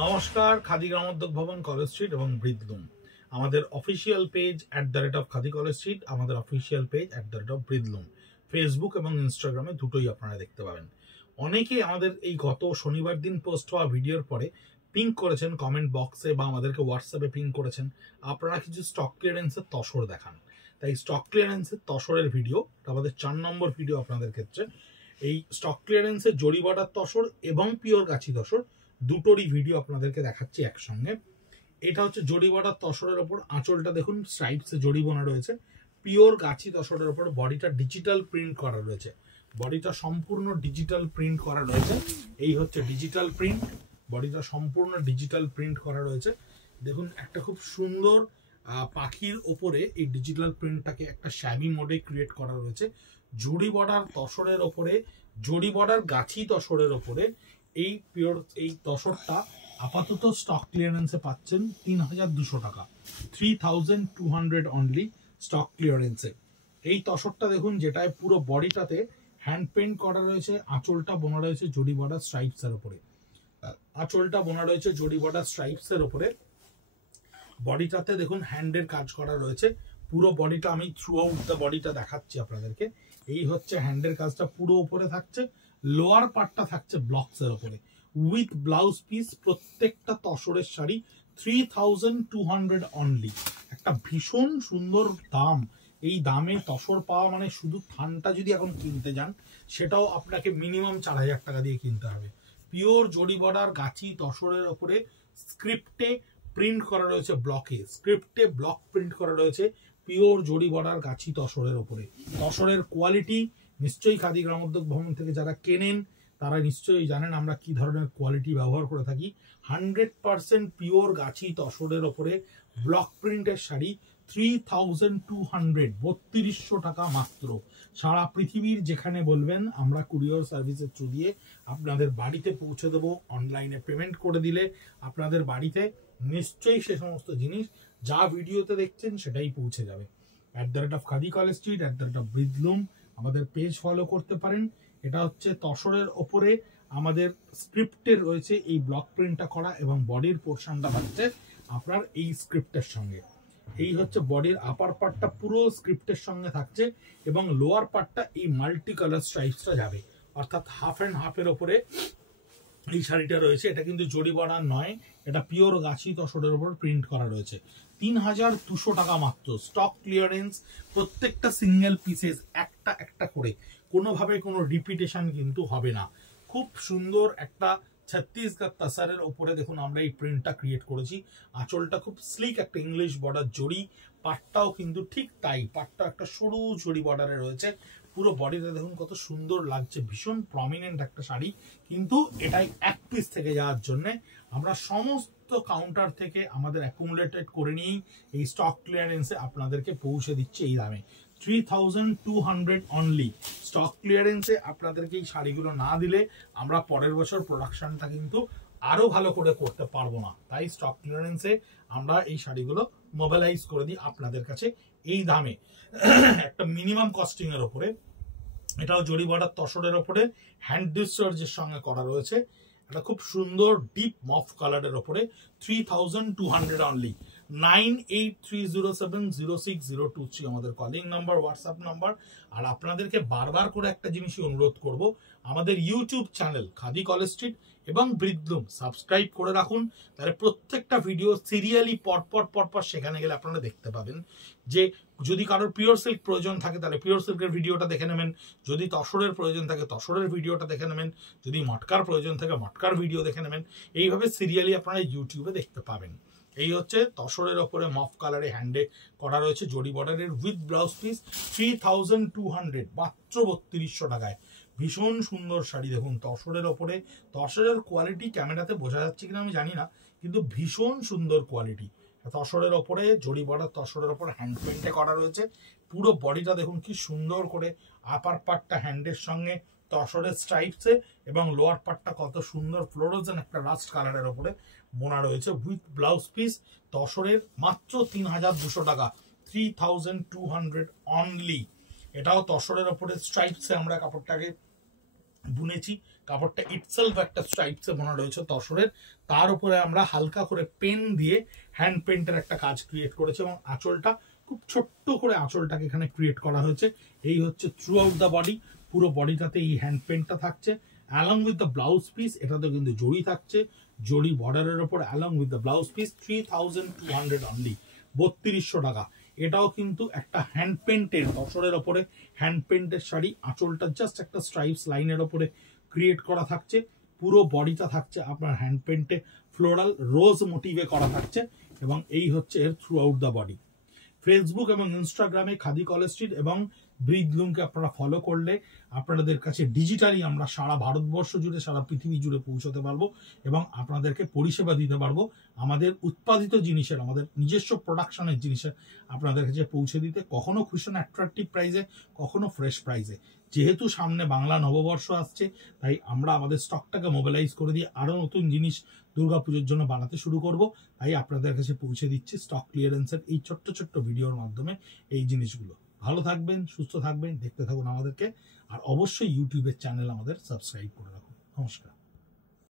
নমস্কার, খাদি গ্রামোদ্যোগ ভবন, college street এবং ব্রিদলুম। আমাদের official page @khadi college street, আমাদের অফিসিয়াল পেজ @ব্রিদলুম, ফেসবুক এবং ইনস্টাগ্রামে দুটোই আপনারা দেখতে পাবেন। অনেকেই আমাদের এই গত শনিবার দিন পোস্ট হওয়া ভিডিওর পরে পিঙ্ক করেছেন কমেন্ট বক্সে বা আমাদেরকে হোয়াটসঅ্যাপে পিঙ্ক করেছেন, আপনারা কিছু স্টক ক্লিয়ারেন্সের তসর দেখান। তাই স্টক ক্লিয়ারেন্সের তসরের ভিডিও আমাদের 4 নম্বর ভিডিও আপনাদের ক্ষেত্রে। এই স্টক ক্লিয়ারেন্সের জরি বর্ডার তসর এবং পিওর গাছি তসর দুটোরই ভিডিও আপনাদেরকে দেখাচ্ছি একসঙ্গে। এটা হচ্ছে জরি বর্ডার তসরের ওপর আঁচলটা দেখুন স্ট্রাইপসে জরি বোনা রয়েছে। পিওর গাছি তসরের ওপর বডিটা ডিজিটাল প্রিন্ট করা রয়েছে, বডিটা সম্পূর্ণ ডিজিটাল প্রিন্ট করা রয়েছে। এই হচ্ছে ডিজিটাল প্রিন্ট, বডিটা সম্পূর্ণ ডিজিটাল প্রিন্ট করা রয়েছে। দেখুন একটা খুব সুন্দর পাখির ওপরে এই ডিজিটাল প্রিন্টটাকে একটা শ্যাবি মোডে ক্রিয়েট করা রয়েছে। জরি বর্ডার তসরের ওপরে, জরি বর্ডার গাছি তসরের ওপরে এই পিওর এই তসরটা আপাতত স্টক ক্লিয়ারেন্সে পাচ্ছেন 3200 টাকা, 3200 অনলি স্টক ক্লিয়ারেন্সে। এই তসরটা দেখুন যেটায় পুরো বডিটাতে হ্যান্ড পেন্ট করা রয়েছে, আঁচলটা বোনা রয়েছে জরি বর্ডার স্ট্রাইপসের ওপরে, আঁচলটা বোনা রয়েছে জরি বর্ডার স্ট্রাইপসের ওপরে। বডিটাতে দেখুন হ্যান্ডের কাজ করা রয়েছে, পুরো বডিটা আমি থ্রু আউট দ্য বডিটা দেখাচ্ছি আপনাদেরকে। এই হচ্ছে হ্যান্ডের কাজটা পুরো উপরে থাকছে, লোয়ার পার্টটা থাকছে ব্লকসের ওপরে উইথ ব্লাউজ পিস। প্রত্যেকটা তসরের শাড়ি 3200 অনলি, একটা ভীষণ সুন্দর দাম। এই দামে তসর পাওয়া মানে শুধু থানটা যদি এখন কিনতে যান সেটাও আপনাকে মিনিমাম 4000 টাকা দিয়ে কিনতে হবে। পিওর জরি বর্ডার গাছি তসরের ওপরে স্ক্রিপ্টে প্রিন্ট করা রয়েছে, ব্লকে স্ক্রিপ্টে ব্লক প্রিন্ট করা রয়েছে পিওর জরি বর্ডার গাছি তসরের ওপরে। তসরের কোয়ালিটি নিশ্চয়ই খাদি গ্রামোদ্যোগ ভবন থেকে যারা কেনেন তারা নিশ্চয়ই জানেন আমরা কি ধরনের কোয়ালিটি ব্যবহার করে থাকি। 100% পিওর গাছি তসরের ওপরে ব্লক প্রিন্টের শাড়ি 3200, 3200 টাকা মাত্র। সারা পৃথিবীর যেখানে বলবেন আমরা কুরিয়ার সার্ভিসের থ্রু দিয়ে আপনাদের বাড়িতে পৌঁছে দেবো। অনলাইনে পেমেন্ট করে দিলে আপনাদের বাড়িতে নিশ্চয়ই সে সমস্ত জিনিস যা ভিডিওতে দেখছেন সেটাই পৌঁছে যাবে। @খাদি কলেজ স্ট্রিট, @ব্রিদলুম আমাদের পেজ ফলো করতে পারেন। এটা হচ্ছে তসরের ওপরে আমাদের স্ক্রিপ্টের রয়েছে এই ব্লক প্রিন্টটা করা এবং বডির পোর্শনটা হচ্ছে আপনার এই স্ক্রিপ্টের সঙ্গে। এই হচ্ছে বডির আপার পার্টটা পুরো স্ক্রিপ্টের সঙ্গে থাকছে এবং লোয়ার পার্টটা এই মাল্টি কালার স্ট্রাইপসটা যাবে, অর্থাৎ হাফ অ্যান্ড হাফের ওপরে এই শাড়িটা রয়েছে। এটা কিন্তু জরি বর্ডার নয়, এটা পিওর গাছি তসরের উপর প্রিন্ট করা রয়েছে। 3200 টাকা মাত্র স্টক ক্লিয়ারেন্স। প্রত্যেকটা সিঙ্গেল পিসেস একটা একটা করে, কোনোভাবে কোনো রিপিটেশন কিন্তু হবে না। খুব সুন্দর একটা ছত্তিশগড় তাসারের ওপরে দেখুন আমরা এই প্রিন্টটা ক্রিয়েট করেছি। আঁচলটা খুব স্লিক একটা ইংলিশ বর্ডার জরি, পাটটাও কিন্তু ঠিক তাই, পাটটা একটা সরু জরি বর্ডারে রয়েছে। পুরো বডিতে দেখুন কত সুন্দর লাগছে, ভীষণ প্রমিনেন্ট একটা শাড়ি। কিন্তু এটাই এক পিস থেকে যাওয়ার জন্য আমরা সমস্ত কাউন্টার থেকে আমাদের অ্যাকুমুলেটেড করে নিয়েই এই স্টক ক্লিয়ারেন্সে আপনাদেরকে পৌঁছে দিচ্ছে এই দামে। 3200 অনলি স্টক ক্লিয়ারেন্সে আপনাদেরকে এই শাড়িগুলো না দিলে আমরা পরের বছর প্রোডাকশনটা কিন্তু আরো ভালো করে করতে পারবো না। তাই স্টক ক্লিয়ারেন্সে আমরা এই শাড়িগুলো মোবাইলাইজ করে দিই আপনাদের কাছে এই দামে, একটা মিনিমাম কস্টিং এর উপরে। এটাও জরি বর্ডার তসরের ওপরে হ্যান্ড ডিসচার্জের সঙ্গে করা রয়েছে। এটা খুব সুন্দর ডিপ মফ কালারের ওপরে 3200 অনলি। 9830706023 আমাদের কলিং নাম্বার, হোয়াটসঅ্যাপ নাম্বার। আর আপনাদেরকে বারবার করে একটা জিনিসই অনুরোধ করব, আমাদের YouTube channel khadi college street এবং ব্রিদলুম সাবস্ক্রাইব করে রাখুন। তাহলে প্রত্যেকটা ভিডিও সিরিয়ালি পরপর সেখানে গেলে আপনারা দেখতে পাবেন। যে যদি কারোর পিওর সিল্ক প্রয়োজন থাকে তাহলে পিওর সিল্কের ভিডিওটা দেখে নেবেন, যদি তসরের প্রয়োজন থাকে তসরের ভিডিওটা দেখে নেবেন, যদি মটকার প্রয়োজন থাকে মটকার ভিডিও দেখে নেবেন। এইভাবে সিরিয়ালি আপনারা ইউটিউবে দেখতে পাবেন। এই হচ্ছে তসরের ওপরে মফ কালারে হ্যান্ডে করা রয়েছে জরি বর্ডারের উইথ ব্লাউজ পিস। 3200 মাত্র 3200 টাকায় ভীষণ সুন্দর শাড়ি। দেখুন তসরের ওপরে, তসরের কোয়ালিটি ক্যামেরাতে বোঝা যাচ্ছে কিনা আমি জানি না, কিন্তু ভীষণ সুন্দর কোয়ালিটি। তসরের ওপরে জরি বর্ডার তসরের ওপর হ্যান্ড পেন্টে করা রয়েছে। পুরো বডিটা দেখুন কি সুন্দর করে, আপার পার্টটা হ্যান্ডের সঙ্গে তসরের স্ট্রাইপসে এবং লোয়ার পার্টটা কত সুন্দর ফ্লোরোজেন একটা রাস্ট কালারের ওপরে বোনা রয়েছে উইথ ব্লাউজ পিস। তসরের মাত্র 3200 টাকা, 3200 অনলি। এটাও তসরের ওপরে স্ট্রাইপসে আমরা কাপড়টাকে বুনেছি, কাপড়টা ইটসেলফ একটা স্ট্রাইপসে বোনা রয়েছে তসরের, তার উপরে আমরা হালকা করে পেন দিয়ে হ্যান্ড পেন্টের একটা কাজ ক্রিয়েট করেছি এবং আঁচলটা খুব ছোট্ট করে আঁচলটাকে এখানে ক্রিয়েট করা হয়েছে। এই হচ্ছে থ্রু আউট দ্য বডি, পুরো বডিটাতে এই হ্যান্ড পেন্টটা থাকছে along with the blouse piece. এটাতে কিন্তু জড়ি থাকছে, জড়ি বর্ডারের ওপর along with the blouse piece. 3200 only, 3200 টাকা। এটাও কিন্তু একটা হ্যান্ড পেন্টের তসরের ওপরে হ্যান্ড পেন্টের শাড়ি, আঁচলটা জাস্ট একটা স্ট্রাইপস লাইনের ওপরে ক্রিয়েট করা থাকছে, পুরো বডিটা থাকছে আপনার হ্যান্ড পেন্টে ফ্লোরাল রোজ মোটিভে করা থাকছে এবং এই হচ্ছে এর through out the body. Facebook এবং ইনস্টাগ্রামে খাদি কলেজ স্ট্রিট এবং ব্রিদলুমকে আপনারা ফলো করলে আপনাদের কাছে ডিজিটালি আমরা সারা ভারতবর্ষ জুড়ে, সারা পৃথিবী জুড়ে পৌঁছতে পারবো এবং আপনাদেরকে পরিষেবা দিতে পারবো আমাদের উৎপাদিত জিনিসের, আমাদের নিজস্ব প্রোডাকশনের জিনিসের আপনাদের কাছে পৌঁছে দিতে, কখনো ভীষণ অ্যাট্রাকটিভ প্রাইসে, কখনো ফ্রেশ প্রাইসে। যেহেতু সামনে বাংলা নববর্ষ আসছে, তাই আমরা আমাদের স্টকটাকে মোবিলাইজ করে দিয়ে আরও নতুন জিনিস দুর্গাপুজোর জন্য বানাতে শুরু করব। তাই আপনাদের কাছে পৌঁছে দিচ্ছি স্টক ক্লিয়ারেন্সের এই ছোট্ট ছোট্ট ভিডিওর মাধ্যমে এই জিনিসগুলো। ভালো থাকবেন, সুস্থ থাকবেন, দেখতে থাকুন আমাদেরকে, আর অবশ্যই ইউটিউবের চ্যানেল আমাদের সাবস্ক্রাইব করে রাখুন। নমস্কার।